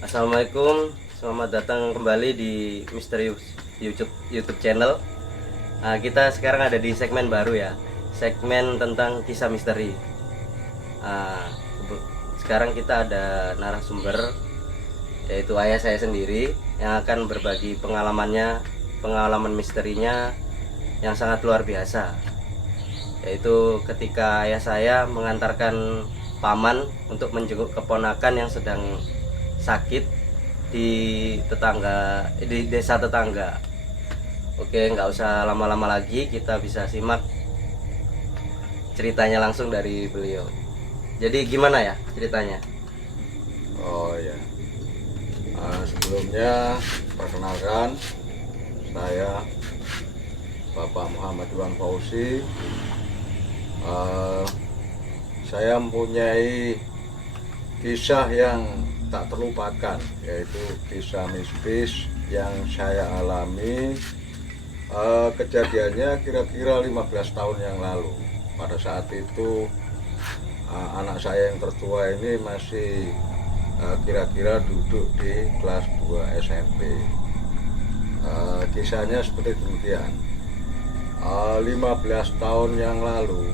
Assalamualaikum, selamat datang kembali di Misterius YouTube channel. Kita sekarang ada di segmen baru ya, segmen tentang kisah misteri. Ah, Sekarang kita ada narasumber, yaitu ayah saya sendiri yang akan berbagi pengalaman misterinya yang sangat luar biasa. Yaitu ketika ayah saya mengantarkan paman untuk menjenguk keponakan yang sedang sakit di desa tetangga. Oke, nggak usah lama-lama lagi, kita bisa simak ceritanya langsung dari beliau. Jadi gimana ya ceritanya? Oh ya, sebelumnya perkenalkan saya Bapak Muhammad Iwan Fauzi. Saya mempunyai kisah yang tak terlupakan, yaitu kisah mistis yang saya alami. Kejadiannya kira-kira 15 tahun yang lalu. Pada saat itu anak saya yang tertua ini masih kira-kira duduk di kelas 2 SMP. Kisahnya seperti demikian. 15 tahun yang lalu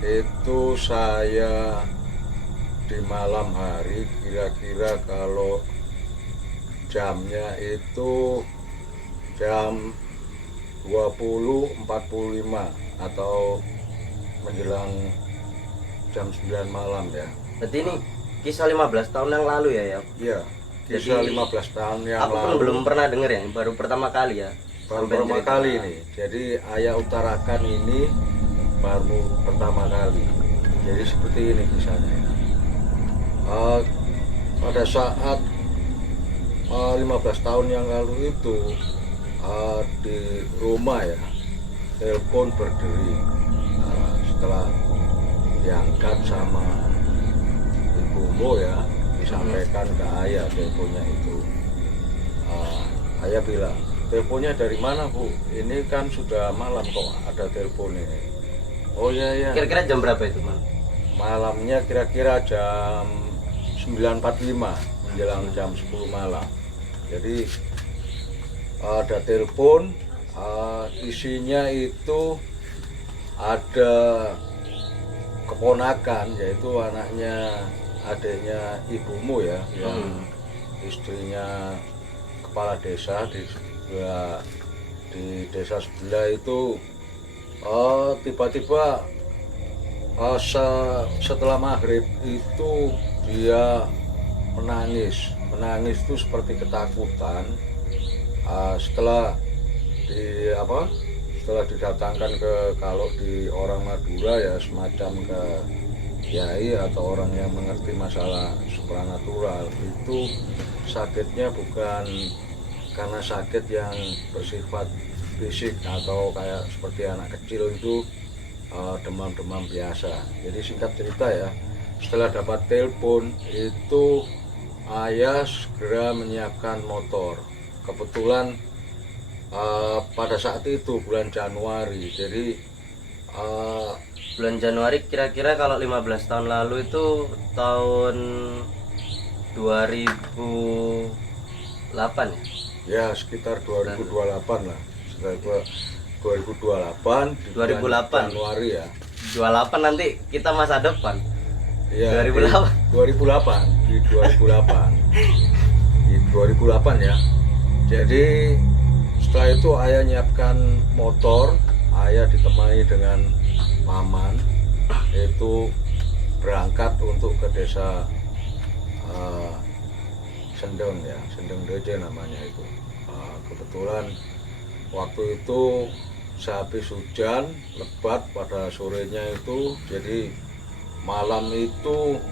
itu saya di malam hari, kira-kira kalau jamnya itu jam 20.45 atau menjelang jam 9 malam ya. Berarti ini kisah 15 tahun yang lalu ya? Iya, kisah Jadi, 15 tahun yang aku lalu. belum pernah denger ya, baru pertama kali ya. Baru sampai pertama cerita. kali ini. Jadi ayah utarakan ini baru pertama kali. Jadi seperti ini kisahnya. Pada saat 15 tahun yang lalu itu di rumah ya, telepon berdering. Setelah diangkat sama ibumu ya, disampaikan ke ayah teleponnya itu. Ayah bilang, teleponnya dari mana Bu? Ini kan sudah malam kok ada telepon ini. Oh ya ya. Kira-kira jam berapa itu, Mas? Malamnya kira-kira jam 9.45 menjelang jam 10 malam. Jadi ada telepon, isinya itu ada keponakan, yaitu adiknya ibumu ya, yang istrinya kepala desa di desa sebelah itu. Tiba-tiba setelah maghrib itu dia menangis itu seperti ketakutan. Setelah didatangkan ke, kalau di orang Madura ya, semacam ke kiai atau orang yang mengerti masalah supranatural, itu sakitnya bukan karena sakit yang bersifat fisik atau kayak seperti anak kecil itu, demam-demam biasa. Jadi singkat cerita ya, setelah dapat telepon itu ayah segera menyiapkan motor. Kebetulan pada saat itu bulan Januari, jadi Bulan Januari kira-kira kalau 15 tahun lalu itu tahun 2008 ya? ya sekitar 2028 lah, sekitar 2028 di bulan 2008 Januari ya. 28 nanti kita masa depan. Ya, 2008. 2008 di 2008 ya. Jadi setelah itu ayah nyiapkan motor, ayah ditemani dengan paman, itu berangkat untuk ke desa Sendeng ya, Sendeng Deje namanya itu. Kebetulan waktu itu sehabis hujan lebat pada sorenya itu, jadi malam itu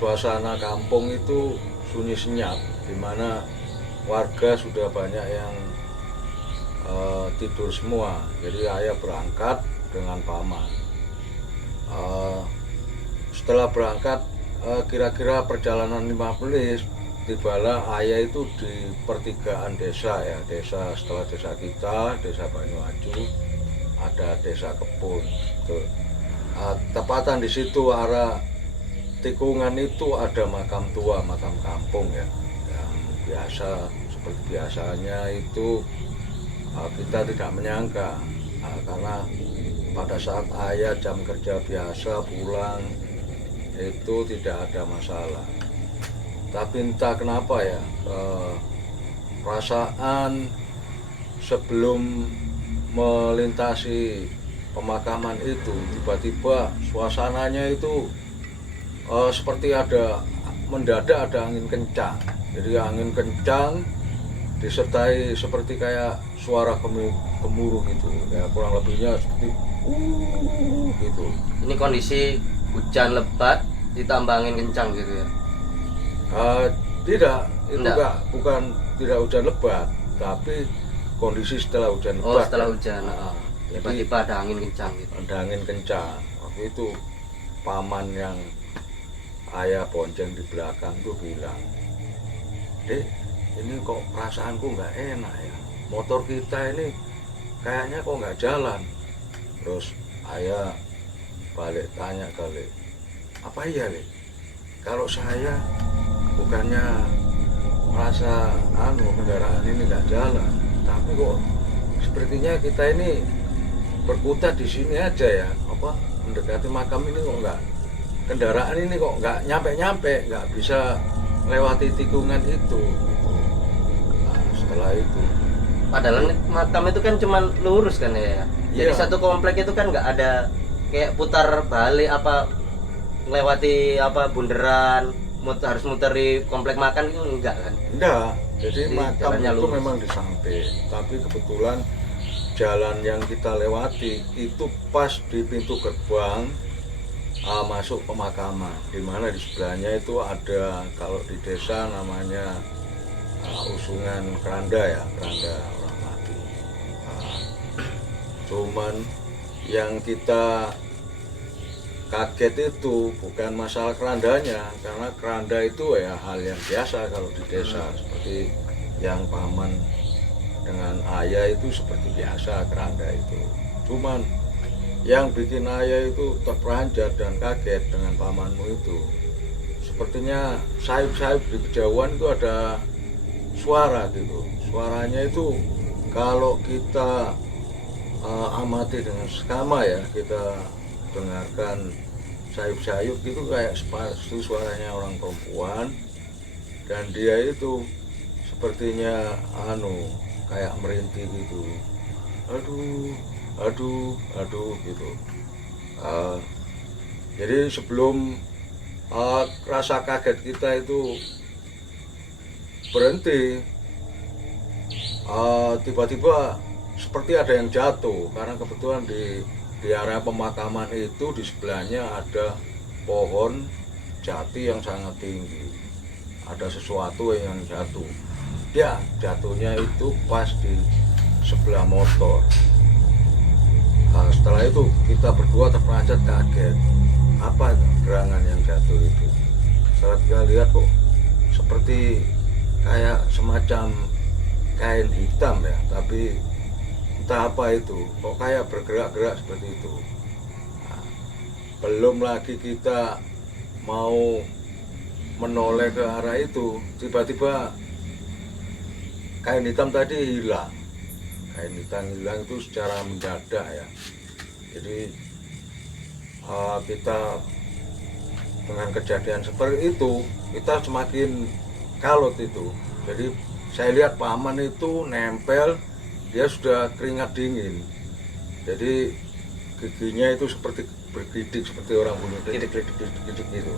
suasana kampung itu sunyi senyap, dimana warga sudah banyak yang tidur semua. Jadi ayah berangkat dengan paman. Setelah berangkat kira-kira perjalanan 5 menit, tibalah ayah itu di pertigaan desa ya, setelah desa kita, desa Banyuaju, ada desa Kebun. Tepatan di situ arah tikungan itu ada makam tua, makam kampung ya. biasa seperti biasanya itu kita tidak menyangka karena pada saat ayah jam kerja biasa pulang itu tidak ada masalah. Tapi entah kenapa ya perasaan sebelum melintasi pemakaman itu tiba-tiba suasananya itu seperti mendadak ada angin kencang. Jadi angin kencang disertai seperti kayak suara gemuruh gitu, ya kurang lebihnya seperti gitu. Ini kondisi hujan lebat ditambah angin kencang gitu ya? Tidak, itu Enggak. bukan tidak hujan lebat, tapi kondisi setelah hujan lebat. Oh, setelah hujan. Jadi Tiba-tiba ada angin kencang gitu. ada angin kencang. Waktu itu paman yang ayah bonceng di belakang tuh bilang, "Dek, ini kok perasaanku nggak enak ya. Motor kita ini kayaknya kok nggak jalan." Terus ayah balik tanya ke Le, "Apa iya Le? Kalau saya bukannya merasa kendaraan ini nggak jalan, tapi kok sepertinya kita ini berkutat di sini aja ya, mendekati makam ini kok nggak, kendaraan ini kok nggak nyampe, nggak bisa lewati tikungan itu." Nah, setelah itu Padahal makam itu kan cuma lurus kan ya. Jadi Iya. satu komplek itu kan nggak ada kayak putar balik apa lewati apa bundaran, harus muter di komplek makan itu enggak kan? enggak, jadi Jadi makam jalannya itu lurus. memang di samping, tapi kebetulan jalan yang kita lewati itu pas di pintu gerbang masuk pemakaman, di mana di sebelahnya itu ada, kalau di desa namanya usungan keranda ya, keranda orang mati. Cuman yang kita kaget itu bukan masalah kerandanya, karena keranda itu ya hal yang biasa kalau di desa, seperti yang paman dengan ayah itu seperti biasa keranda itu. Cuman yang bikin ayah itu terperanjat dan kaget dengan pamanmu itu, sepertinya sayup-sayup di kejauhan itu ada suara gitu. Suaranya itu kalau kita amati dengan seksama ya, kita dengarkan sayup-sayup itu kayak seperti suaranya orang perempuan, dan dia itu sepertinya kayak merintih gitu, aduh gitu. Jadi sebelum rasa kaget kita itu berhenti, tiba-tiba seperti ada yang jatuh, karena kebetulan di area pemakaman itu di sebelahnya ada pohon jati yang sangat tinggi. Ada sesuatu yang jatuh. Ya, jatuhnya itu pas di sebelah motor. Setelah itu kita berdua terperanjat kaget. Apa gerangan yang jatuh itu? Setelah kita lihat kok seperti kayak semacam kain hitam ya, tapi entah apa itu, kok kayak bergerak-gerak seperti itu. Nah, belum lagi kita mau menoleh ke arah itu, tiba-tiba kain hitam tadi hilang. Kain hitam hilang itu secara mendadak ya. Jadi kita dengan kejadian seperti itu, kita semakin kalut itu. Jadi saya lihat paman itu nempel, dia sudah keringat dingin. Jadi giginya itu seperti bergidik, seperti orang bunuh gidik gitu.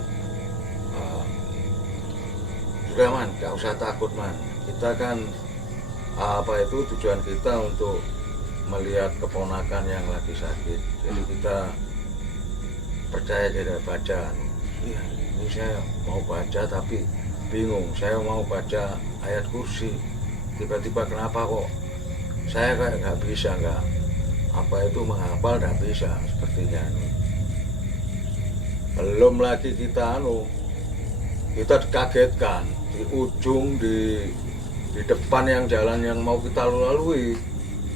Sudah man, gak usah takut man. Kita kan tujuan kita untuk melihat keponakan yang lagi sakit. Jadi kita percaya tidak baca. Iya, ini saya mau baca tapi bingung. Saya mau baca ayat kursi. Tiba-tiba kenapa kok saya kayak nggak bisa, menghafal nggak bisa sepertinya. Belum lagi kita dikagetkan di ujung di depan yang jalan yang mau kita lalui,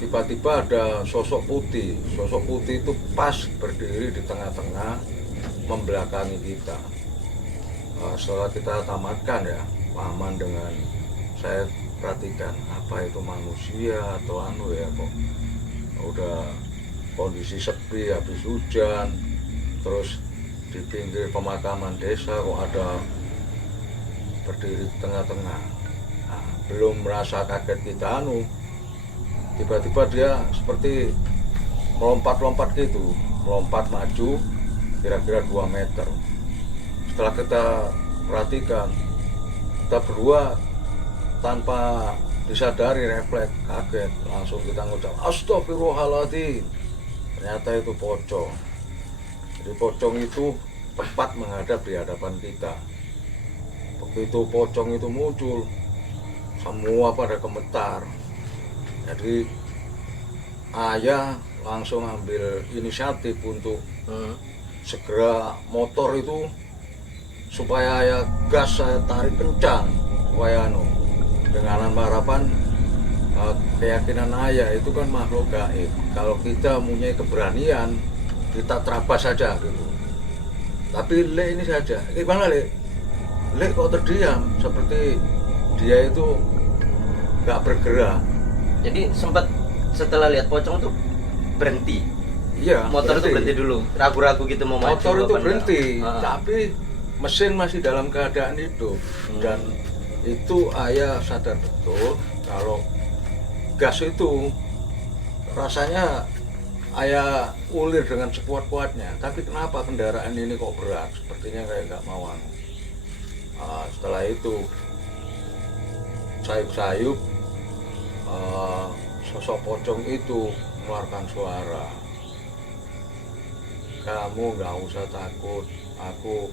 tiba-tiba ada sosok putih. Sosok putih itu pas berdiri di tengah-tengah membelakangi kita. Setelah kita tamatkan ya, paman dengan saya perhatikan apa itu manusia atau anu ya, kok udah kondisi sepi habis hujan, terus di pinggir pemakaman desa kok ada berdiri di tengah-tengah. Nah, belum merasa kaget kita tiba-tiba dia seperti melompat-lompat gitu, melompat maju kira-kira 2 meter. Setelah kita perhatikan, kita berdua tanpa disadari refleks kaget, langsung kita ngucap astagfirullahaladzim. Ternyata itu pocong. Jadi pocong itu tepat menghadap di hadapan kita. Begitu pocong itu muncul, semua pada gemetar. Jadi ayah langsung ambil inisiatif untuk segera motor itu supaya ayah gas, saya tarik kencang supaya dengan harapan keyakinan ayah itu kan makhluk gaib. Kalau kita punya keberanian, kita terabas saja gitu. Tapi Le ini saja, gimana Le kok terdiam seperti dia itu nggak bergerak. Jadi sempat setelah lihat pocong tuh berhenti. Iya, motor itu berhenti dulu, ragu-ragu gitu mau maju. Motor itu berhenti, enggak? tapi mesin masih dalam keadaan hidup. Dan itu ayah sadar betul kalau gas itu rasanya ayah ulir dengan sekuat-kuatnya. Tapi kenapa kendaraan ini kok berat? Sepertinya kayak nggak mau. Setelah itu sayup-sayup sosok pocong itu mengeluarkan suara, kamu nggak usah takut, aku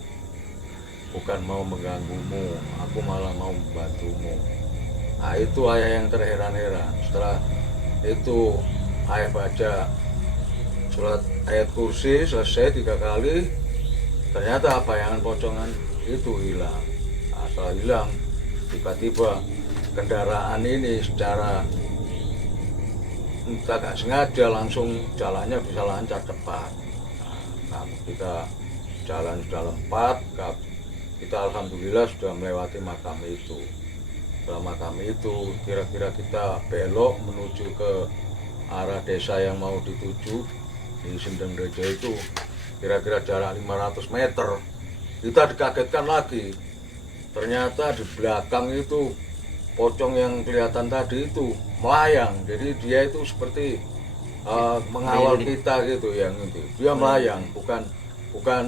bukan mau mengganggumu, aku malah mau membantumu. Nah itu ayah yang terheran-heran. Setelah itu ayah baca surat ayat kursi selesai 3 kali, ternyata bayangan pocongan itu hilang. Nah, setelah hilang, tiba-tiba kendaraan ini secara entah gak sengaja langsung jalannya bisa lancar cepat. Nah, kita jalan sudah lempat, kita alhamdulillah sudah melewati makam itu. Setelah makam itu kira-kira kita belok menuju ke arah desa yang mau dituju di Sindeng Rejo itu, kira-kira jarak 500 meter. Kita dikagetkan lagi, ternyata di belakang itu pocong yang kelihatan tadi itu melayang. Jadi dia itu seperti mengawal kita gitu, yang itu dia melayang, bukan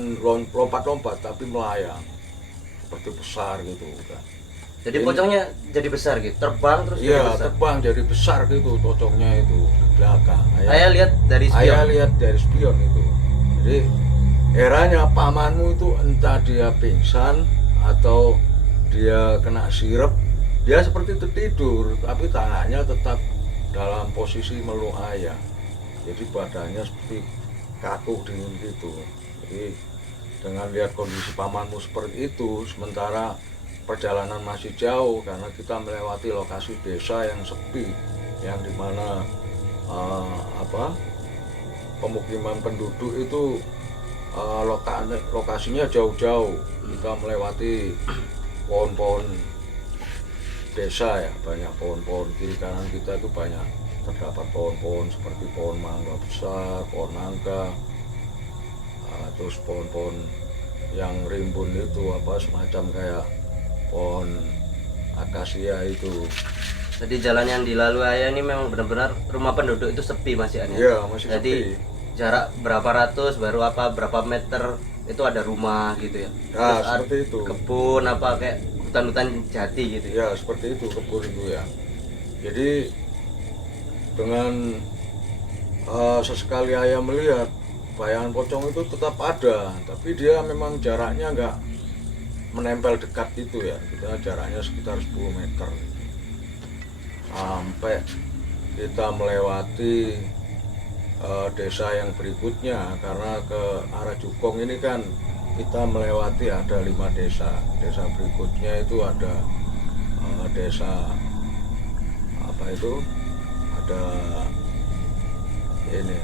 lompat-lompat tapi melayang seperti besar gitu kan. Jadi pocongnya jadi besar gitu, terbang terus jadi Iya, besar. terbang jadi besar gitu pocongnya itu di belakang. Ayah lihat dari spion. Ayah lihat dari spion itu. Jadi eranya pamanmu itu entah dia pingsan atau dia kena sirep, dia seperti tertidur tapi tangannya tetap dalam posisi meluk ayah. Jadi badannya seperti kaku dingin gitu. Jadi dengan lihat kondisi pamanmu seperti itu, sementara perjalanan masih jauh karena kita melewati lokasi desa yang sepi, yang dimana pemukiman penduduk itu lokasinya jauh-jauh. Kita melewati pohon-pohon desa ya, banyak pohon-pohon, kiri kanan kita itu banyak terdapat pohon-pohon seperti pohon mangga besar, pohon nangka, terus pohon-pohon yang rimbun itu semacam kayak pohon akasia itu. Jadi jalan yang dilalui ayah ini memang benar-benar rumah penduduk itu sepi masih aneh. Iya, masih Jadi sepi. jarak berapa ratus baru berapa meter itu ada rumah gitu ya. Nah, Terus seperti itu. Kebun kayak hutan-hutan jati gitu ya. Ya, seperti itu kebun itu ya. Jadi dengan sesekali ayah melihat bayangan pocong itu tetap ada, tapi dia memang jaraknya nggak menempel dekat itu ya. Kita jaraknya sekitar 10 meter. Sampai kita melewati desa yang berikutnya, karena ke arah Jukong ini kan kita melewati ada 5 desa. Desa berikutnya itu ada desa ada ini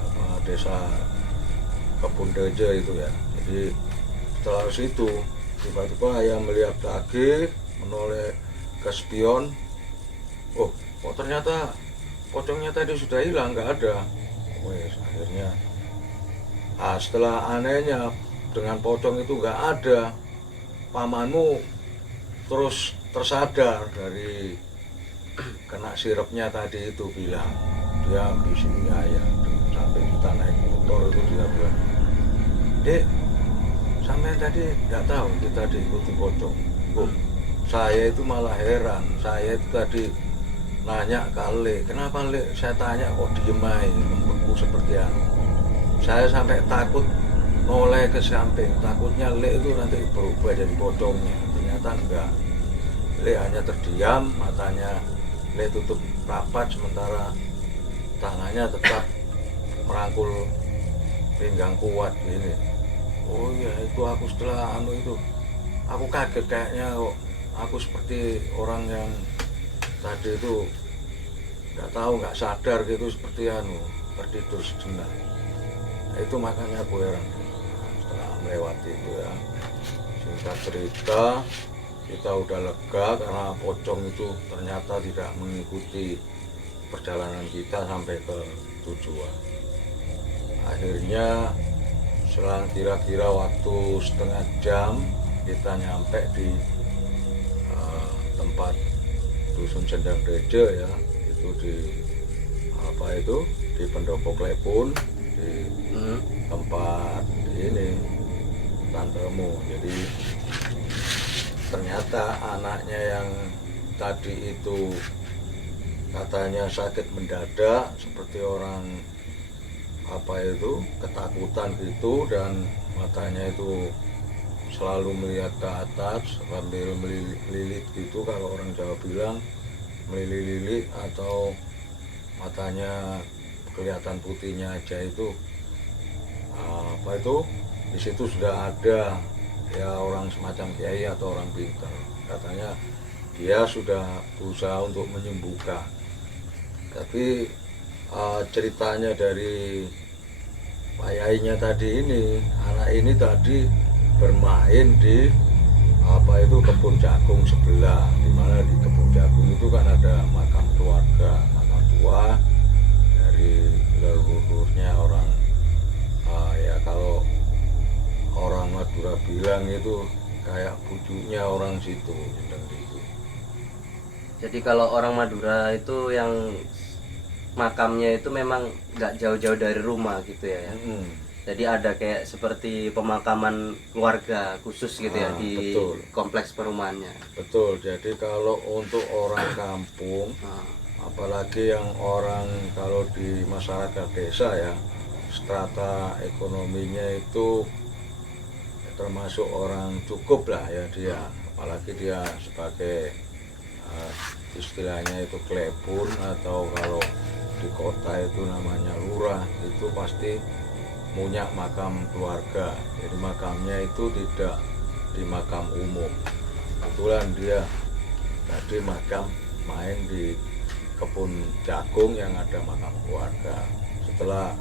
desa Kebun Deje itu ya. Jadi setelah situ tiba-tiba ayah melihat lagi menoleh ke spion, oh kok ternyata pocongnya tadi sudah hilang, nggak ada. Wes akhirnya setelah anehnya dengan pocong itu nggak ada, pamanmu terus tersadar dari kena sirupnya tadi itu, bilang dia bising ayah sampai kita naik motor itu dia bilang, dek sampai tadi nggak tahu kita diikuti pocong. Oh, saya itu malah heran, saya itu tadi nanya ke Le, kenapa Le, saya tanya kok diem aja membeku seperti anu. Saya sampai takut noleh ke samping, takutnya Le itu nanti berubah jadi pocongnya. Ternyata enggak, Le hanya terdiam, matanya Le tutup rapat, sementara tangannya tetap merangkul pinggang kuat gini. Oh iya, itu aku setelah anu itu aku kaget, kayaknya kok aku seperti orang yang tadi itu nggak tahu, nggak sadar gitu, seperti anu tertidur sejenak. Nah, itu makanya aku heran. Setelah melewati itu ya, singkat cerita kita udah lega karena pocong itu ternyata tidak mengikuti perjalanan kita sampai ke tujuan. Akhirnya selang kira-kira waktu setengah jam kita nyampe di tempat dusun Sendang Rejo ya, itu di apa itu di Pendopo Klepun, di tempat ini tantemu. Jadi ternyata anaknya yang tadi itu katanya sakit mendadak seperti orang apa itu ketakutan gitu, dan matanya itu selalu melihat ke atas sambil melilit gitu, kalau orang Jawa bilang melilit atau matanya kelihatan putihnya aja itu. Apa itu di situ sudah ada ya orang semacam kiai atau orang pintar, katanya dia sudah berusaha untuk menyembuhkan. Tapi ceritanya dari Pak Yainya tadi ini, anak ini tadi bermain di apa itu kebun jagung sebelah, di mana di kebun jagung itu kan ada makam keluarga, makam tua dari leluhurnya orang ya kalau orang Madura bilang itu kayak bujunya orang situ, gitu. Jadi kalau orang Madura itu yang makamnya itu memang nggak jauh-jauh dari rumah gitu ya. Jadi ada kayak seperti pemakaman keluarga khusus gitu ya di betul. kompleks perumahannya. Betul, jadi kalau untuk orang kampung, apalagi yang orang kalau di masyarakat desa ya, strata ekonominya itu termasuk orang cukup lah ya dia, apalagi dia sebagai istilahnya itu klepun, atau kalau di kota itu namanya lurah, itu pasti punya makam keluarga. Jadi makamnya itu tidak di makam umum. Kebetulan dia tadi makam main di kebun jagung yang ada makam keluarga. Setelah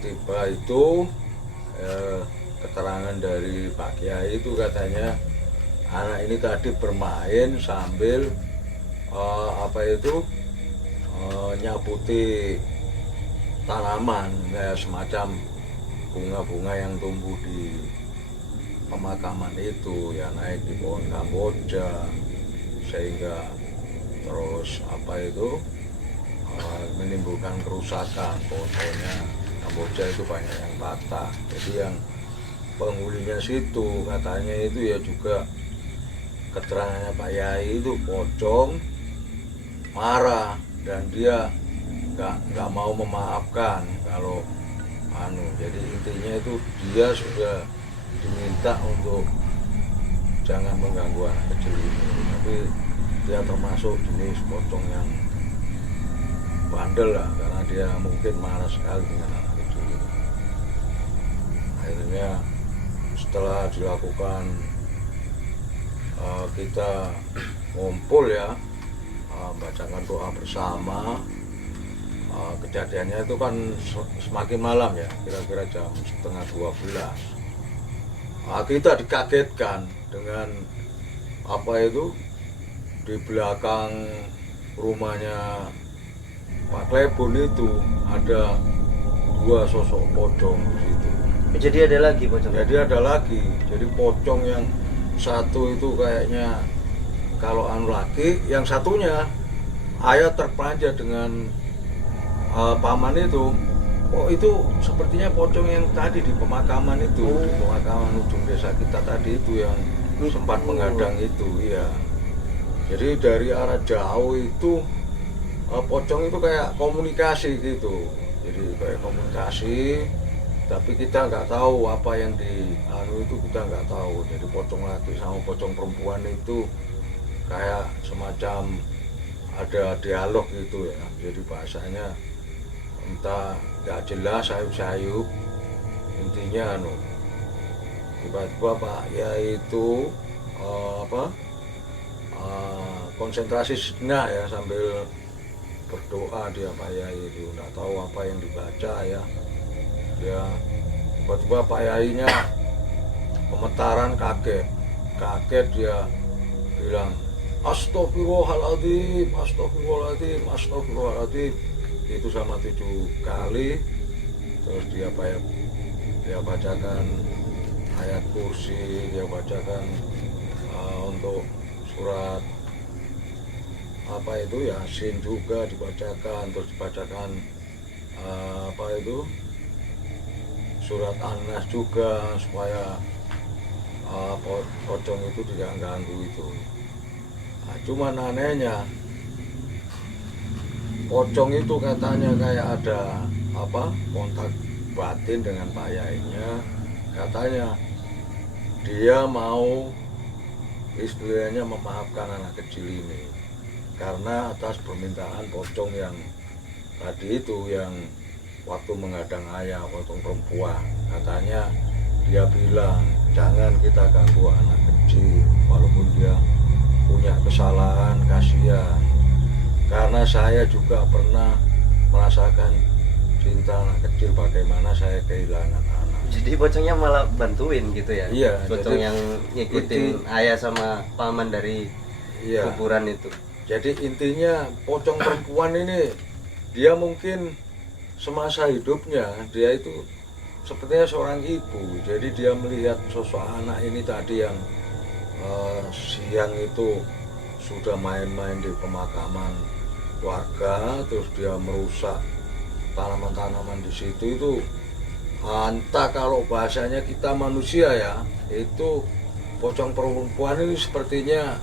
tiba itu keterangan dari Pak Kiai itu katanya anak ini tadi bermain sambil apa itu nyaputi tanaman kayak semacam bunga-bunga yang tumbuh di pemakaman itu ya, naik di pohon kamboja sehingga terus apa itu menimbulkan kerusakan. Pohon-pohonnya kamboja itu banyak yang patah. Jadi yang penghuninya situ katanya itu ya juga keterangannya Pak Yai itu pocong marah dan dia nggak mau memaafkan kalau jadi intinya itu dia sudah diminta untuk jangan mengganggu anak kecil ini, tapi dia termasuk jenis pocong yang bandel lah, karena dia mungkin marah sekali dengan anak kecil ini. Akhirnya setelah dilakukan kita ngumpul ya, bacakan doa bersama. Kejadiannya itu kan semakin malam ya, kira-kira jam 11:30. Kita dikagetkan dengan apa itu di belakang rumahnya Pak Klebon itu ada 2 sosok pocong di situ. Jadi ada lagi pocong. Jadi ada lagi. Jadi pocong yang satu itu kayaknya kalau anu laki, yang satunya ayah terperanjat dengan paman itu. Oh itu sepertinya pocong yang tadi di pemakaman itu, di pemakaman ujung desa kita tadi itu yang sempat menghadang itu, iya. Jadi dari arah jauh itu pocong itu kayak komunikasi gitu. Jadi kayak komunikasi, tapi kita nggak tahu apa yang di anu itu, kita nggak tahu. Jadi pocong laki sama pocong perempuan itu kayak semacam ada dialog gitu ya. Jadi bahasanya entah nggak jelas, sayup-sayup, intinya anu tiba-tiba Pak Yai itu konsentrasi sejenak ya sambil berdoa dia Pak Yai itu, nggak tahu apa yang dibaca ya. Dia tiba-tiba Pak Yainya gemetaran, kaget dia bilang astagfirullahaladzim, astagfirullahaladzim, astagfirullahaladzim, itu sama 7 kali. Terus dia bacakan ayat kursi, dia bacakan untuk surat apa itu Yasin juga dibacakan, terus dibacakan surat An-Nas juga supaya pocong itu tidak ganggu itu. Nah, cuman anehnya pocong itu katanya kayak ada kontak batin dengan Pak Yainya. Katanya dia mau istilahnya memaafkan anak kecil ini karena atas permintaan pocong yang tadi itu, yang waktu menghadang ayah, pocong perempuan. Katanya dia bilang jangan kita ganggu anak kecil walaupun dia punya kesalahan, kasihan. Karena saya juga pernah merasakan cinta anak kecil, bagaimana saya kehilangan anak. Jadi pocongnya malah bantuin gitu ya? Iya. Pocong yang ngikutin ayah sama paman dari kuburan itu. Jadi intinya pocong perempuan ini dia mungkin semasa hidupnya dia itu sepertinya seorang ibu. Jadi dia melihat sosok anak ini tadi yang siang itu sudah main-main di pemakaman warga, terus dia merusak tanaman-tanaman di situ. Itu entah kalau bahasanya kita manusia ya, itu pocong perempuan ini sepertinya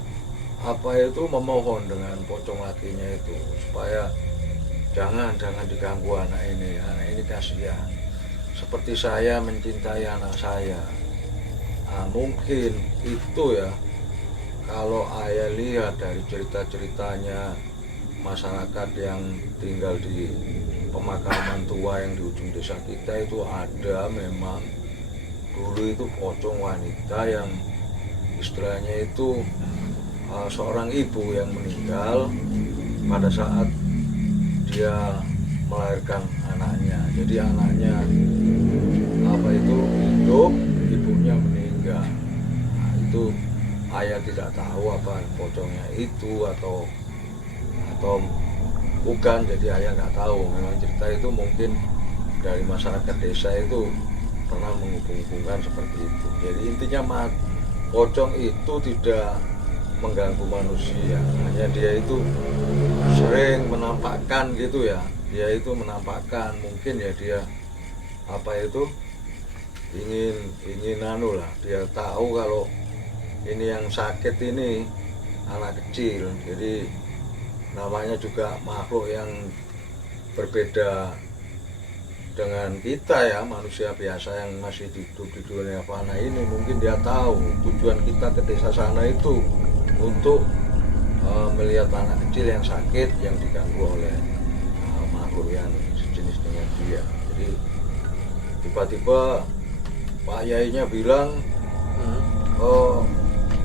memohon dengan pocong lakinya itu supaya jangan diganggu anak ini kasihan, seperti saya mencintai anak saya. Nah, mungkin itu ya, kalau ayah lihat dari cerita-ceritanya masyarakat yang tinggal di pemakaman tua yang di ujung desa kita itu, ada memang dulu itu pocong wanita yang istilahnya itu seorang ibu yang meninggal pada saat dia melahirkan anaknya. Jadi anaknya hidup, ibunya meninggal. Nah, itu ayah tidak tahu apa pocongnya itu atau bukan. Jadi ayah nggak tahu. Memang cerita itu mungkin dari masyarakat desa itu pernah menghubung-hubungkan seperti itu. Jadi intinya pocong itu tidak mengganggu manusia, hanya dia itu sering menampakkan gitu ya. Dia itu menampakkan, mungkin ya dia ingin dia tahu kalau ini yang sakit ini anak kecil. Jadi namanya juga makhluk yang berbeda dengan kita ya, manusia biasa yang masih hidup di dunia fana ini. Mungkin dia tahu tujuan kita ke desa sana itu untuk melihat anak kecil yang sakit, yang diganggu oleh makhluk yang sejenis dengan dia. Jadi tiba-tiba Pak Yainya bilang, oh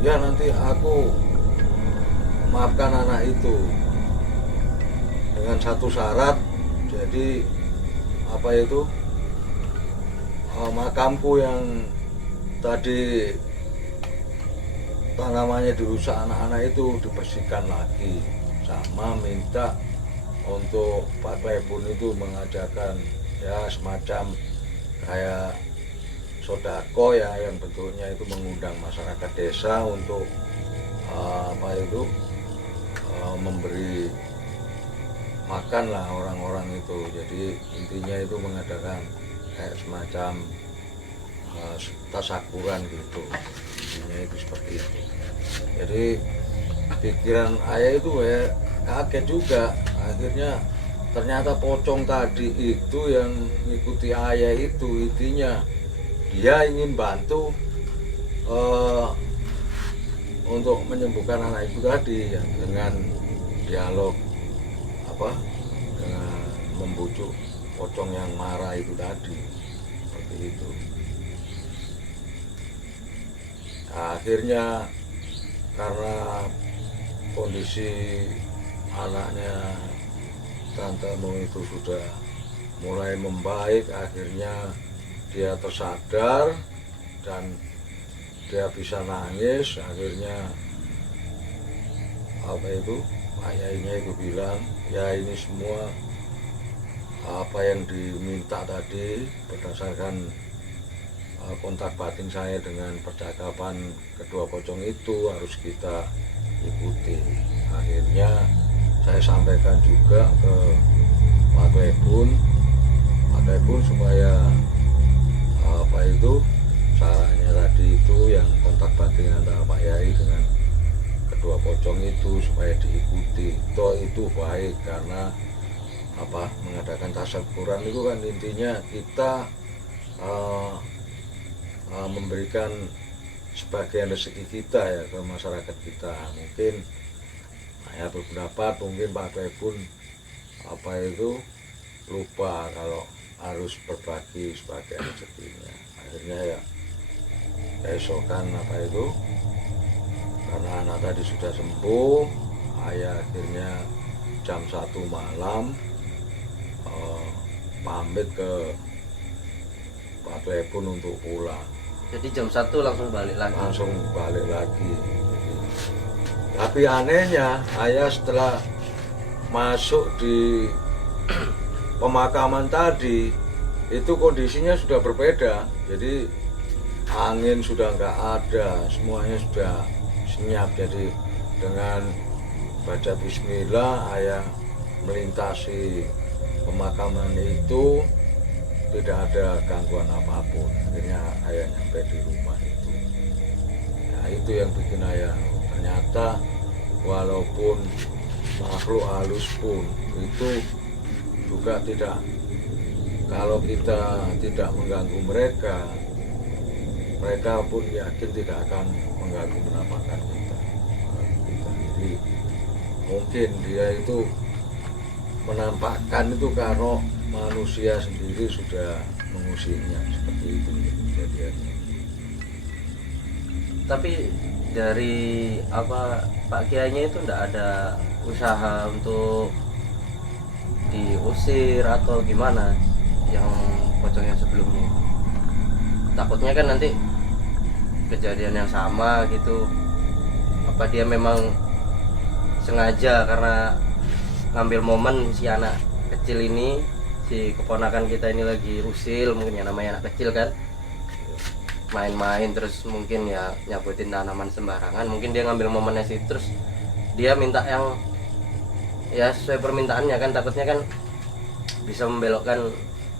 ya nanti aku maafkan anak itu dengan satu syarat. Jadi makamku yang tadi tanamannya dirusak anak-anak itu dibersihkan lagi sama minta untuk Pak Klebun itu mengajarkan ya semacam kayak sodako ya, yang bentuknya itu mengundang masyarakat desa untuk memberi makan lah orang-orang itu. Jadi intinya itu mengadakan kayak semacam tasakuran gitu, intinya itu seperti itu. Jadi pikiran ayah itu ya kaget juga, akhirnya ternyata pocong tadi itu yang mengikuti ayah itu, intinya dia ingin bantu untuk menyembuhkan anak itu tadi ya, dengan dialog dengan membujuk pocong yang marah itu tadi, seperti itu. Akhirnya karena kondisi anaknya Tante Nung itu sudah mulai membaik, akhirnya dia tersadar dan dia bisa nangis. Akhirnya ayahnya itu bilang, ya ini semua apa yang diminta tadi berdasarkan kontak batin saya dengan percakapan kedua pocong itu harus kita ikuti. Akhirnya saya sampaikan juga ke Pak Klebun supaya caranya tadi itu yang kontak batin antara Pak Yai dengan kedua pocong itu supaya diikuti. Itu baik, karena mengadakan tasakuran itu kan intinya kita memberikan sebagian rezeki kita ya ke masyarakat kita. Mungkin saya berpendapat mungkin Pak Klebun lupa kalau harus berbagi sebagian rezekinya. Akhirnya ya keesokan karena anak tadi sudah sembuh, ayah akhirnya jam 1 malam pamit ke Pak Klebun untuk pulang. Jadi jam 1 langsung balik lagi. Tapi anehnya ayah setelah masuk di pemakaman tadi itu kondisinya sudah berbeda. Jadi angin sudah nggak ada, semuanya sudah senyap. Jadi dengan baca bismillah ayah melintasi pemakaman itu, tidak ada gangguan apapun. Akhirnya ayah nyampe di rumah itu. Nah, itu yang bikin ayah ternyata walaupun makhluk halus pun itu juga tidak, kalau kita tidak mengganggu mereka pun yakin tidak akan mengganggu penampakan kita. Jadi mungkin dia itu menampakkan itu karena manusia sendiri sudah mengusirnya, seperti itu kejadiannya. Tapi dari Pak Kiainya itu enggak ada usaha untuk diusir atau gimana yang pocong yang sebelumnya? Takutnya kan nanti kejadian yang sama gitu. Apa dia memang sengaja karena ngambil momen si anak kecil ini, si keponakan kita ini lagi usil, mungkin ya namanya anak kecil kan, main-main terus mungkin ya nyabutin tanaman sembarangan, mungkin dia ngambil momennya sih, terus dia minta yang ya sesuai permintaannya kan, takutnya kan bisa membelokkan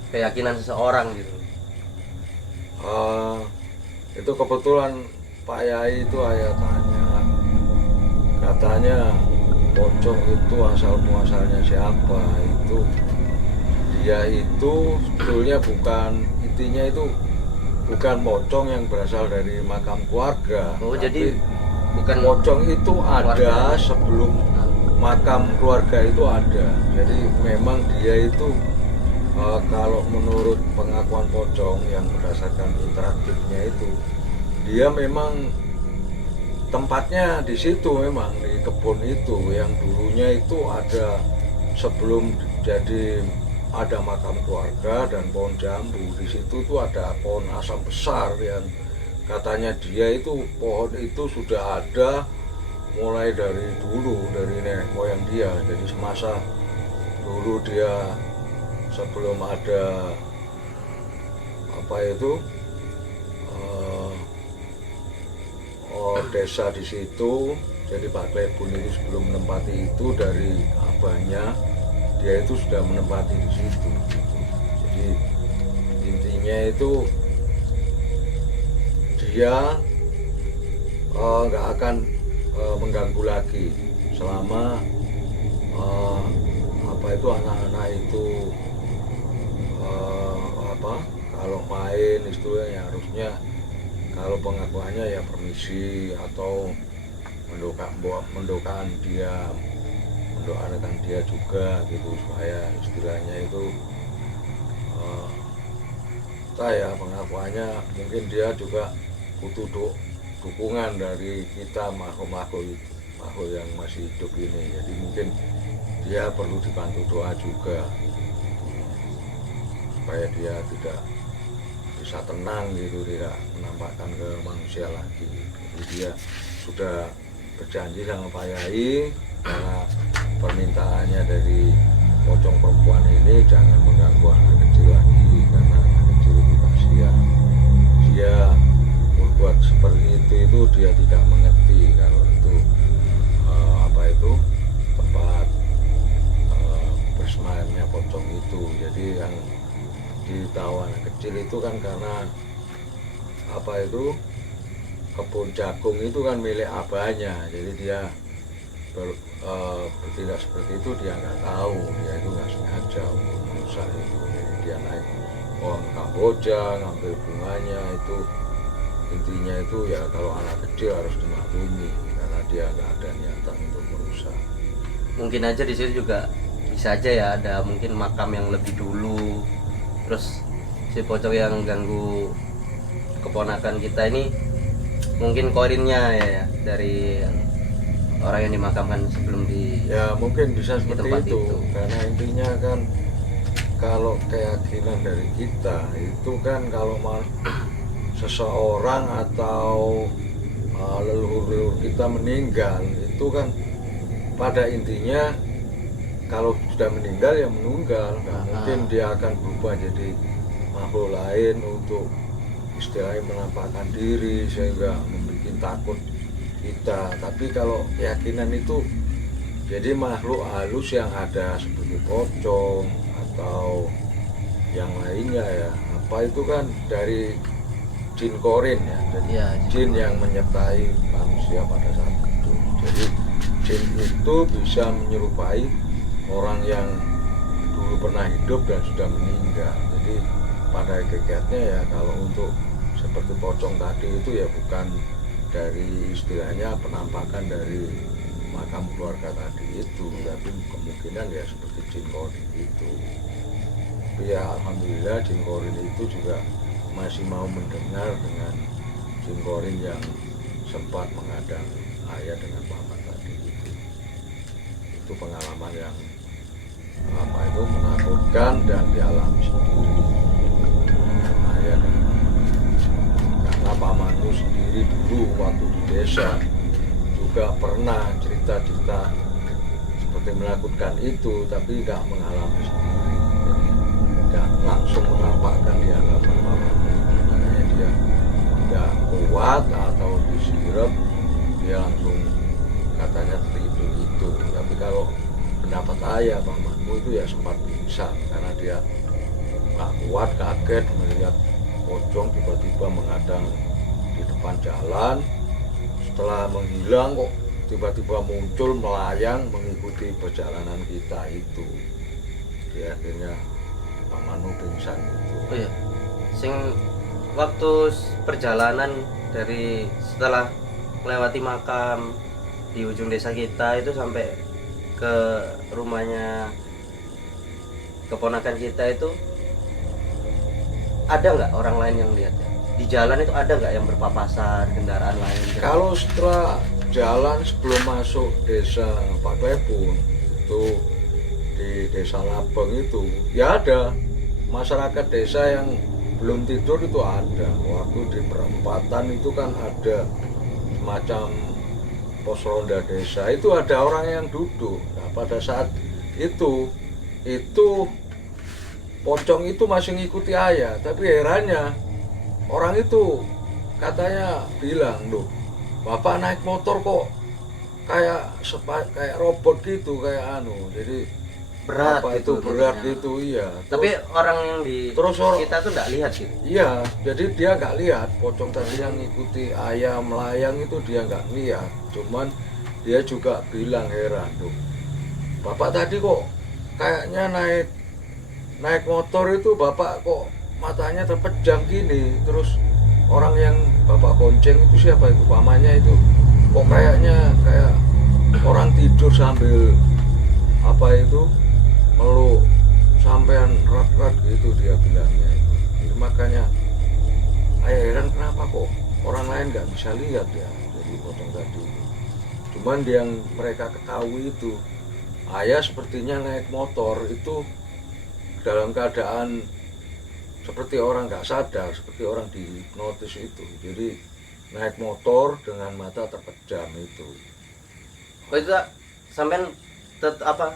keyakinan seseorang gitu. Itu kebetulan Pak Yai itu ayah tanya, katanya pocong itu asal muasalnya siapa. Itu dia itu sebetulnya intinya itu bukan pocong yang berasal dari makam keluarga. Oh, jadi bukan pocong itu keluarga. Ada sebelum makam keluarga itu ada. Jadi memang dia itu kalau menurut pengakuan pocong yang berdasarkan interaktifnya itu, dia memang tempatnya di situ, memang di kebun itu yang dulunya itu ada sebelum jadi ada makam keluarga dan pohon jambu. Di situ tuh ada pohon asam besar yang katanya dia itu pohon itu sudah ada mulai dari dulu, dari nenek moyang dia. Jadi semasa dulu dia sebelum ada apa itu desa di situ, jadi Pak Klebun itu sebelum menempati itu dari abahnya dia itu sudah menempati di situ. Jadi intinya itu dia nggak akan mengganggu lagi selama apa itu anak-anak itu kalau main itu ya harusnya kalau pengakuannya ya permisi atau mendoakan dia juga gitu, supaya istilahnya itu saya pengakuannya mungkin dia juga butuh dukungan dari kita makhluk yang masih hidup ini. Jadi mungkin dia perlu dibantu doa juga supaya dia tidak bisa tenang gitu, tidak menampakkan ke manusia lagi. Jadi dia sudah berjanji sama Pak Yai karena permintaannya dari pocong perempuan ini jangan mengganggu anak kecil lagi, karena anak kecil itu kasihan. Dia berbuat seperti itu dia tidak mengerti kalau itu tempat bersemayamnya pocong itu. Jadi yang ditahu anak kecil itu kan karena kebun jagung itu kan milik abahnya, jadi dia bertindak seperti itu, dia nggak tahu, dia itu nggak sengaja untuk merusak itu. Jadi dia naik pohon kamboja ngambil bunganya itu. Intinya itu ya kalau anak kecil harus dimaklumi karena dia nggak ada niatan untuk merusak. Mungkin aja di situ juga bisa aja ya ada mungkin makam yang lebih dulu, terus si pocong yang ganggu keponakan kita ini mungkin korinnya ya dari orang yang dimakamkan sebelum di ya mungkin bisa seperti itu. itu karena intinya kan kalau keyakinan dari kita itu kan kalau seseorang atau leluhur-leluhur kita meninggal itu kan pada intinya kalau sudah meninggal ya meninggal, nggak mungkin dia akan berubah jadi makhluk lain untuk istilahnya menampakkan diri sehingga membuat takut kita. Tapi kalau keyakinan itu jadi makhluk halus yang ada seperti pocong atau yang lainnya ya, apa itu kan dari jin korin ya, jadi ya, jin yang menyertai manusia pada saat itu. Jadi jin itu bisa menyerupai orang yang dulu pernah hidup dan sudah meninggal. Jadi pada hakikatnya ya kalau untuk seperti pocong tadi itu ya bukan dari istilahnya penampakan dari makam keluarga tadi itu, tapi kemungkinan ya seperti jin korin itu. Tapi ya alhamdulillah jin korin itu juga masih mau mendengar dengan jin korin yang sempat mengadang ayah dengan bapak tadi itu. Itu pengalaman yang menakutkan dan dialami sendiri ayah dan karena Pak Manu sendiri dulu waktu di desa juga pernah cerita-cerita seperti menakutkan itu, tapi tidak mengalami sendiri, jadi tidak langsung menampakkan di hadapan Pak Manu. Makanya dia tidak kuat atau disirep, dia langsung katanya tidur itu. Tapi kalau pendapat ayah Pak Manu itu ya sempat pingsan karena dia nggak kuat, kaget melihat pocong tiba-tiba menghadang di depan jalan. Setelah menghilang kok tiba-tiba muncul melayang mengikuti perjalanan kita itu. Jadi akhirnya Pak Manu pingsan itu. Oh iya. Sing waktu perjalanan dari setelah melewati makam di ujung desa kita itu sampai ke rumahnya keponakan kita itu ada nggak orang lain yang lihat? Di jalan itu ada nggak yang berpapasan kendaraan lain? Kalau setelah jalan sebelum masuk desa Pak Klebun itu di desa Labeng itu ya ada masyarakat desa yang belum tidur itu ada. Waktu di perempatan itu kan ada semacam pos ronda desa itu ada orang yang duduk. Nah, pada saat itu pocong itu masih ngikuti ayah, tapi herannya orang itu katanya bilang, loh bapak naik motor kok kayak robot gitu, kayak jadi Berat apa gitu, itu berat motornya. gitu, iya. Tapi orang yang di terus orang kita tuh nggak lihat gitu. iya, jadi dia nggak lihat pocong tadi yang ngikuti ayah melayang itu, dia nggak lihat, cuman dia juga bilang heran, tuh bapak tadi kok kayaknya naik motor itu bapak kok matanya terpejam gini. Terus orang yang bapak gonceng itu siapa itu, pamannya itu, kok kayaknya kayak orang tidur sambil apa itu meluk sampean rat-rat gitu, dia bilangnya itu. Jadi makanya ayah heran kenapa kok orang lain nggak bisa lihat ya dari pocong tadi. Cuman yang mereka ketahui itu ayah sepertinya naik motor itu dalam keadaan seperti orang nggak sadar, seperti orang dihipnotis itu. Jadi naik motor dengan mata terpejam itu. Oh itu sampean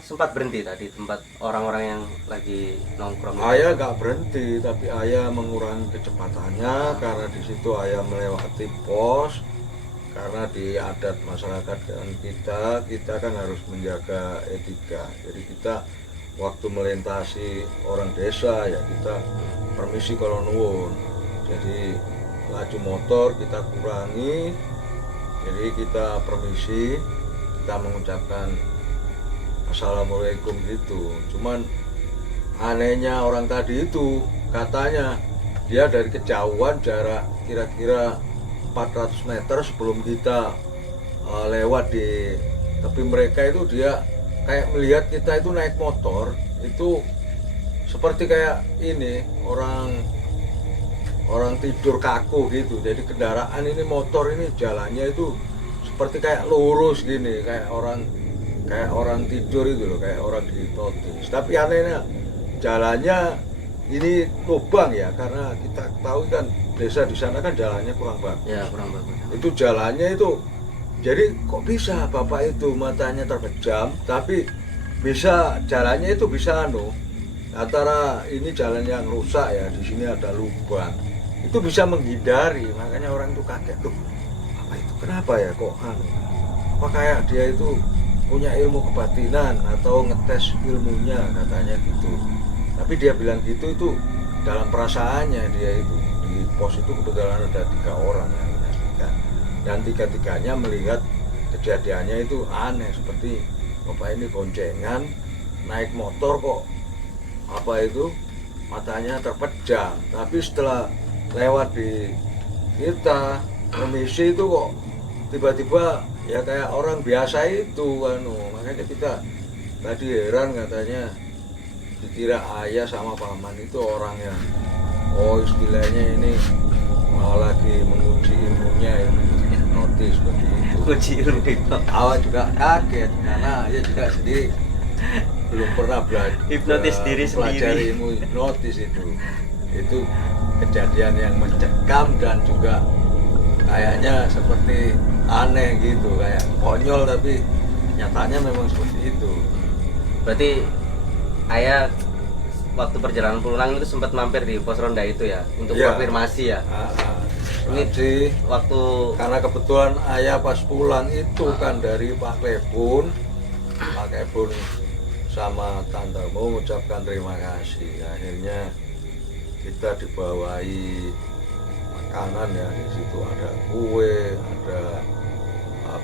sempat berhenti tadi tempat orang-orang yang lagi nongkrong. Ayah nggak berhenti, tapi ayah mengurangi kecepatannya karena di situ ayah melewati pos. Karena di adat masyarakat dan kita kan harus menjaga etika. Jadi kita waktu melintasi orang desa ya kita permisi kalau nuwun. Jadi laju motor kita kurangi, jadi kita permisi, kita mengucapkan assalamualaikum gitu. Cuman anehnya orang tadi itu katanya dia dari kejauhan jarak kira-kira 400 meter sebelum kita lewat di tepi mereka itu, dia kayak melihat kita itu naik motor itu seperti kayak ini orang tidur kaku gitu. Jadi kendaraan ini, motor ini jalannya itu seperti kayak lurus gini, kayak orang tidur itu loh, kayak orang dihipnotis. Tapi anehnya jalannya ini lubang ya, karena kita tahu kan desa di sana kan jalannya kurang bagus. Ya, kurang bagus. Itu jalannya itu, jadi kok bisa bapak itu matanya terpejam, tapi bisa jalannya itu bisa antara ini jalan yang rusak ya, di sini ada lubang, itu bisa menghindari. Makanya orang itu kaget, tuh apa itu, kenapa ya kok apa kayak dia itu punya ilmu kebatinan atau ngetes ilmunya katanya gitu. Tapi dia bilang gitu itu dalam perasaannya dia itu. Di pos itu kebetulan ada 3 orang yang menyaksikan, dan 3-tiganya melihat kejadiannya itu aneh, seperti bapak ini boncengan naik motor kok apa itu matanya terpejam. Tapi setelah lewat di kita permisi itu kok tiba-tiba ya kayak orang biasa itu makanya kita tadi heran, katanya dikira ayah sama paman itu orang yang istilahnya ini lagi menguji ilmunya, hipnotis begitu. Uji ilmu itu. Awak juga kaget karena ayah juga sendiri belum pernah Hipnotis diri pelajari sendiri. ilmu hipnotis itu kejadian yang mencekam dan juga kayaknya seperti aneh gitu, kayak konyol, tapi nyatanya memang seperti itu. Berarti ayah waktu perjalanan pulang itu sempat mampir di pos ronda itu ya untuk Ya. konfirmasi ya. Ini sih Waktu karena kebetulan ayah pas pulang itu kan dari Pak Kebun sama tante mau mengucapkan terima kasih. Akhirnya kita dibawahi makanan ya, di situ ada kue, ada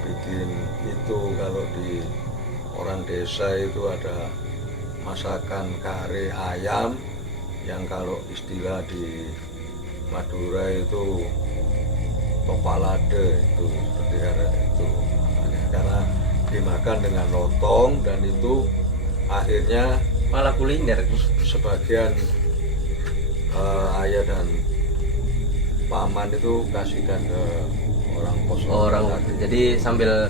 bikin itu, kalau di orang desa itu ada masakan kare ayam yang kalau istilah di Madura itu topalade, itu seperti itu namanya, karena dimakan dengan lontong. Dan itu akhirnya malah kuliner. sebagian ayah dan paman itu kasihkan ke orang pos Orang tadi. jadi sambil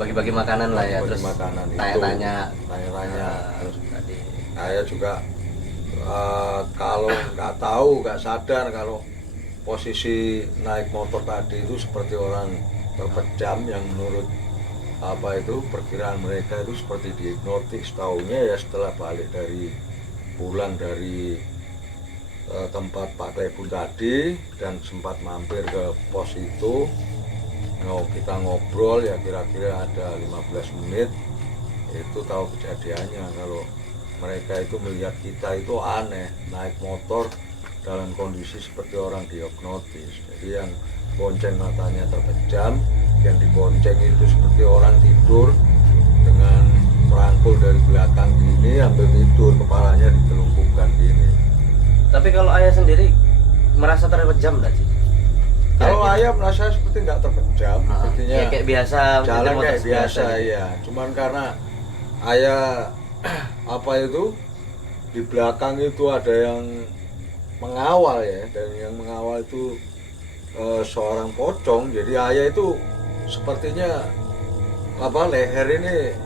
bagi-bagi makanan lah ya, Bagi terus makanan itu, tanya-tanya. tanya-tanya. Terus Tadi. saya juga kalau nggak tahu, nggak sadar kalau posisi naik motor tadi itu seperti orang terpejam yang menurut apa itu perkiraan mereka itu seperti dihipnotis. Taunya ya setelah balik dari pulang dari tempat Pak Klebun tadi dan sempat mampir ke pos itu, kita ngobrol ya kira-kira ada 15 menit, itu tahu kejadiannya kalau mereka itu melihat kita itu aneh, naik motor dalam kondisi seperti orang dihipnotis. Jadi yang bonceng matanya terpejam, yang dibonceng itu seperti orang tidur dengan merangkul dari belakang gini, ambil tidur, kepalanya ditelungkupkan gini. Tapi kalau ayah sendiri merasa terpejam nggak sih? Kalau ayah merasa seperti nggak terpejam, sepertinya ya kayak biasa, jalan motor kayak biasa gitu. ya. Cuman karena ayah apa itu di belakang itu ada yang mengawal ya, dan yang mengawal itu seorang pocong. Jadi ayah itu sepertinya apa leher ini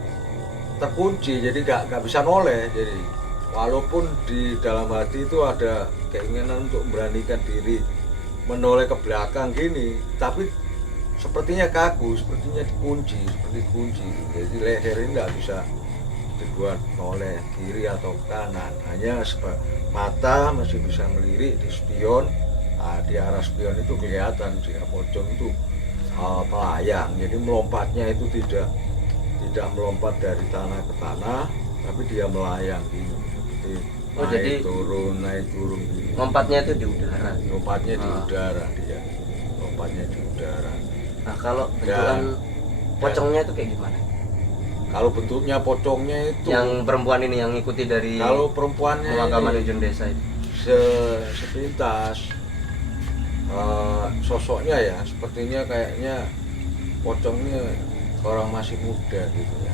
terkunci, jadi nggak bisa noleh. Jadi walaupun di dalam hati itu ada keinginan untuk memberanikan diri menoleh ke belakang gini, tapi sepertinya kaku, sepertinya dikunci, seperti kunci. Jadi leher ini nggak bisa dibuat noleh kiri atau kanan, hanya mata masih bisa melirik di spion. Nah, di arah spion itu kelihatan jika pocong itu melayang. Jadi melompatnya itu tidak melompat dari tanah ke tanah, tapi dia melayang gini. Jadi naik turun gini. Lompatnya itu di udara. Lompatnya di udara dia. Lompatnya di udara. Nah, kalau bentukan pocongnya itu kayak gimana? Kalau bentuknya pocongnya itu yang perempuan ini yang ngikuti dari kalau perempuannya pemakaman Ujung Desa itu sepintas sosoknya ya sepertinya kayaknya pocongnya orang masih muda gitu ya.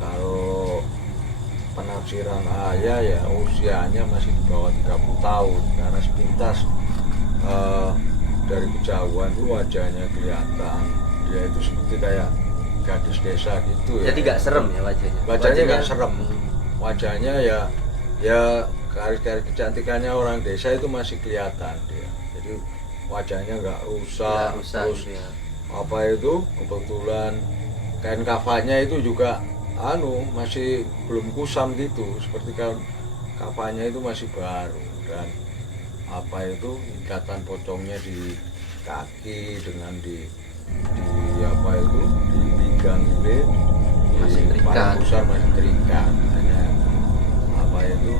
Kalau penafsiran ayah ya usianya masih di bawah 30 tahun karena sepintas dari kejauhan itu wajahnya kelihatan dia itu seperti kayak gadis desa gitu ya. Jadi nggak serem ya wajahnya? Wajahnya nggak serem. Wajahnya ya garis-garis kecantikannya orang desa itu masih kelihatan dia. Jadi wajahnya nggak rusak. Terus gitu ya. Apa itu kebetulan kain kafannya itu juga masih belum kusam gitu, seperti kan kafannya itu masih baru. Dan apa itu ikatan pocongnya di kaki dengan di apa itu di pinggang ini masih terikat, pusar masih terikat. Hanya apa itu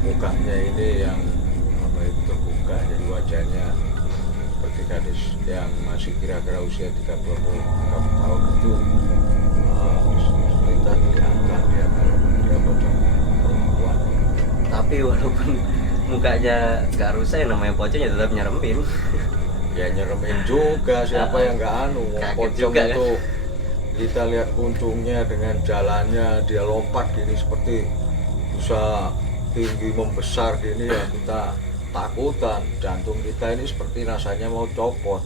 mukanya ini yang apa itu terbuka, jadi wajahnya seperti gadis yang masih kira-kira usia 30 tahun itu selintas kelihatan dia kalau dia pocong perempuan. Tapi walaupun mukanya nggak rusak, yang namanya pocong ya tetap nyeremin. Ya nyeremin juga, siapa yang nggak pocong juga, itu kan? Kita lihat kuncungnya dengan jalannya dia lompat gini seperti bisa tinggi membesar gini ya, kita takutan, jantung kita ini seperti rasanya mau copot.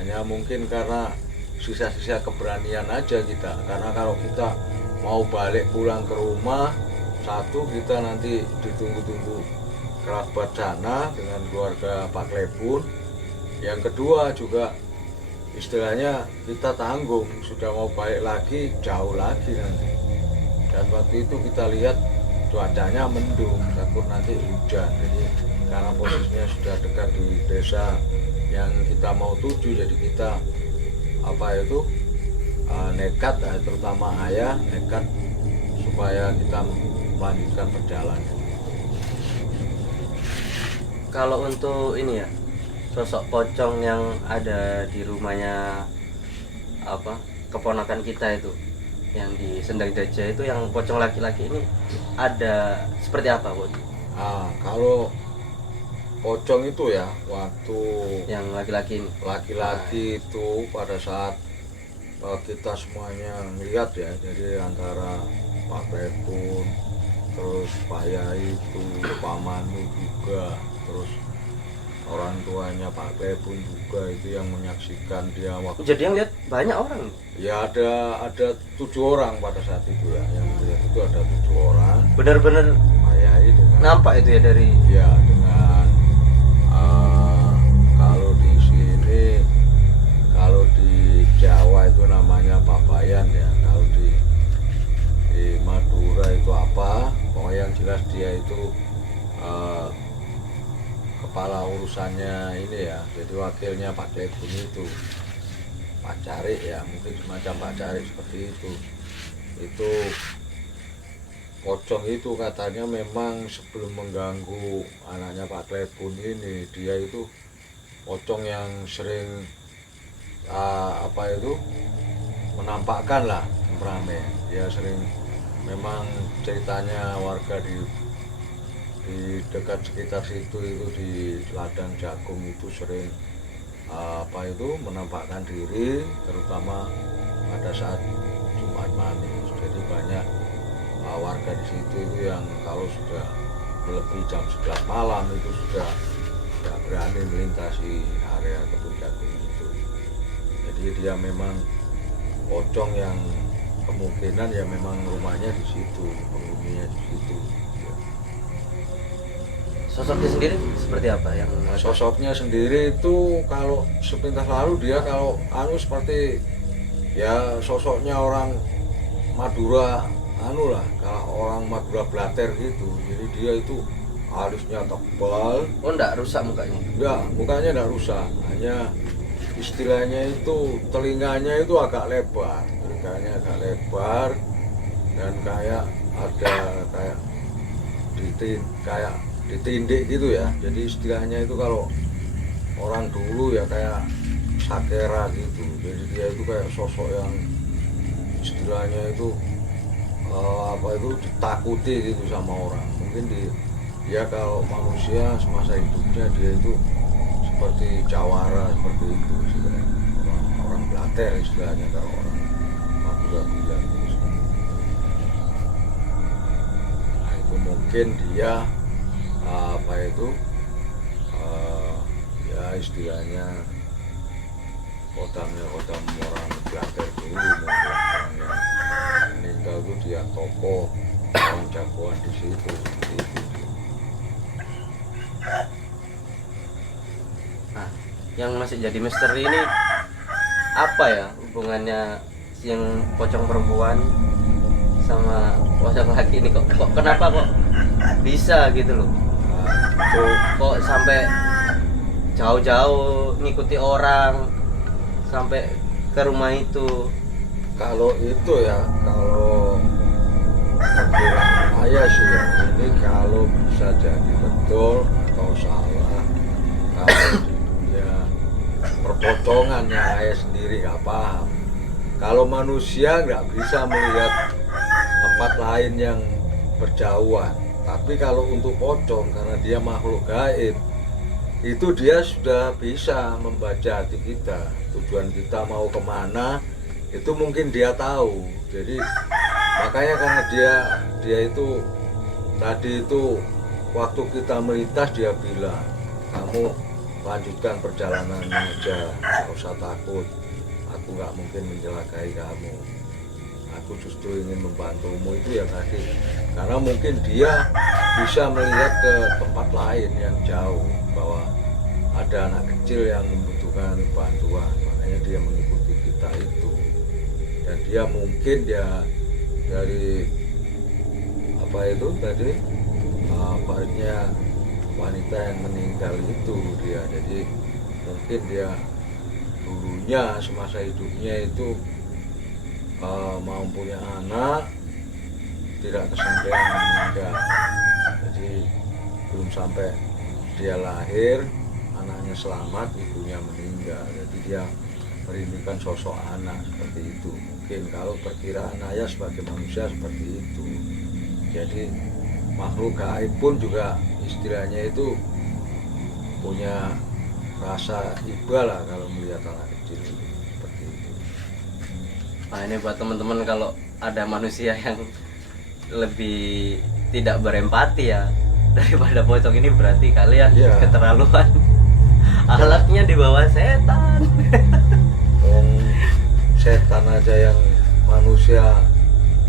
Hanya mungkin karena sisa-sisa keberanian aja kita, karena kalau kita mau balik pulang ke rumah, satu kita nanti ditunggu-tunggu kerabat sana dengan keluarga Pak Klebun. Yang kedua juga istilahnya kita tanggung, sudah mau balik lagi jauh lagi nanti. Dan waktu itu kita lihat cuacanya mendung, takut nanti hujan. Jadi karena posisinya sudah dekat di desa yang kita mau tuju, jadi kita apa itu nekat, terutama ayah nekat supaya kita melanjutkan perjalanan. Kalau untuk ini ya, sosok pocong yang ada di rumahnya apa keponakan kita itu yang di Sendang Jajah itu, yang pocong laki-laki ini ada seperti apa, Bu? Kalau pocong itu ya waktu yang laki-laki ini, itu pada saat kita semuanya melihat ya, jadi antara Pak Klebun, terus Pak Yai itu, Pak Manu juga, terus orang tuanya Pak Klebun juga itu yang menyaksikan dia waktu. Jadi yang lihat banyak orang. Ya ada 7 orang pada saat itu ya, yang lihat itu ada 7 orang. Benar-benar Pak Yai dengan nampak itu ya dari. Ya dengan kalau di sini, kalau di Jawa itu namanya utusannya ini ya, jadi wakilnya Pak Klepun itu, Pak Carik ya, mungkin semacam Pak Carik seperti itu pocong itu katanya memang sebelum mengganggu anaknya Pak Klepun ini, dia itu pocong yang sering apa itu menampakkan lah temperamen. Dia sering, memang ceritanya warga di dekat sekitar situ itu di ladang jagung itu sering apa itu menampakkan diri, terutama pada saat Jumat Manis. Jadi banyak warga di situ itu yang kalau sudah melebihi jam 11 malam itu sudah tidak berani melintasi area kebun jagung itu. Jadi dia memang pocong yang kemungkinan ya memang rumahnya di situ, penghuninya di situ. Sosoknya sendiri seperti apa yang Sosoknya sendiri itu kalau sepintas lalu dia kalau seperti ya sosoknya orang Madura lah, kalau orang Madura Blater gitu. Jadi dia itu alisnya tebal. Oh, enggak rusak mukanya? Enggak, mukanya enggak rusak, hanya istilahnya itu telinganya itu agak lebar, dan kayak ada kayak ditindik gitu ya. Jadi istilahnya itu kalau orang dulu ya kayak sakera gitu. Jadi dia itu kayak sosok yang istilahnya itu apa itu ditakuti gitu sama orang. Mungkin dia kalau manusia semasa hidupnya dia itu seperti jawara seperti itu, orang Blater istilahnya, kalau orang Madura bilang gitu. Nah itu mungkin dia apa itu ya istilahnya kodam orang Blater dulu, mungkin orang yang meninggal itu dia tokoh orang jagoan di situ seperti itu. Nah, yang masih jadi misteri ini apa ya hubungannya yang pocong perempuan sama pocong laki ini, kok kenapa kok bisa gitu loh? Kok sampai jauh-jauh ngikuti orang sampai ke rumah itu? Kalau itu ya, kalau perkiraan saya sih ya, ini kalau bisa jadi betul atau salah, kalau di dunia perpocongan yang saya sendiri nggak paham. Kalau manusia nggak bisa melihat tempat lain yang berjauhan, tapi kalau untuk pocong karena dia makhluk gaib, itu dia sudah bisa membaca hati kita, tujuan kita mau kemana itu mungkin dia tahu. Jadi makanya karena dia itu tadi itu waktu kita melintas dia bilang, kamu lanjutkan perjalananmu aja, nggak usah takut, aku nggak mungkin mencelakai kamu, aku justru ingin membantumu. Itu ya tadi, karena mungkin dia bisa melihat ke tempat lain yang jauh bahwa ada anak kecil yang membutuhkan bantuan, makanya dia mengikuti kita itu. Dan dia mungkin dari apa itu tadi baiknya wanita yang meninggal itu dia, jadi mungkin dia dulunya semasa hidupnya itu mau punya anak, tidak kesampaian meninggal. Jadi belum sampai dia lahir, anaknya selamat, ibunya meninggal. Jadi dia merindukan sosok anak seperti itu. Mungkin kalau perkiraan saya sebagai manusia seperti itu. Jadi makhluk gaib pun juga istilahnya itu punya rasa iba lah kalau melihat anak kecil itu, seperti itu. Nah ini buat teman-teman, kalau ada manusia yang lebih tidak berempati ya daripada pocong ini, berarti kalian keterlaluan. Akhlaknya di bawah setan. Setan aja yang manusia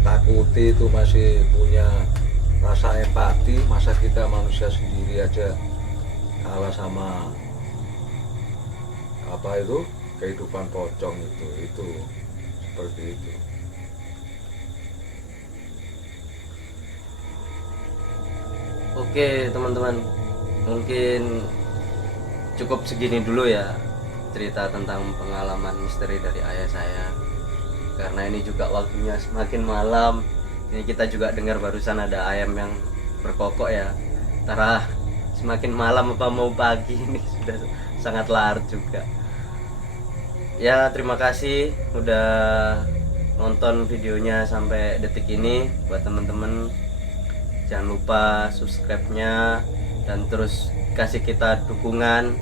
takuti itu masih punya rasa empati, masa kita manusia sendiri aja kalah sama apa itu kehidupan pocong itu seperti itu. Oke teman-teman, mungkin cukup segini dulu ya cerita tentang pengalaman misteri dari ayah saya, karena ini juga waktunya semakin malam. Ini kita juga dengar barusan ada ayam yang berkokok ya. Antara semakin malam apa mau pagi, ini sudah sangat larut juga. Ya terima kasih udah nonton videonya sampai detik ini. Buat teman-teman jangan lupa subscribe-nya dan terus kasih kita dukungan,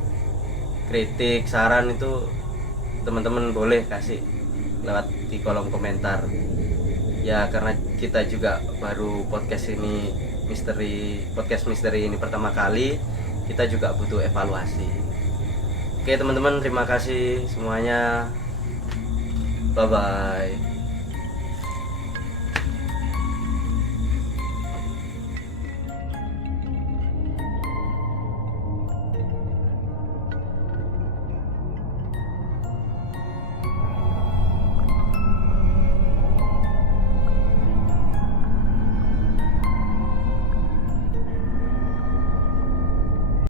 kritik, saran itu teman-teman boleh kasih lewat di kolom komentar. Ya karena kita juga baru podcast misteri ini pertama kali, kita juga butuh evaluasi. Oke teman-teman, terima kasih semuanya. Bye bye.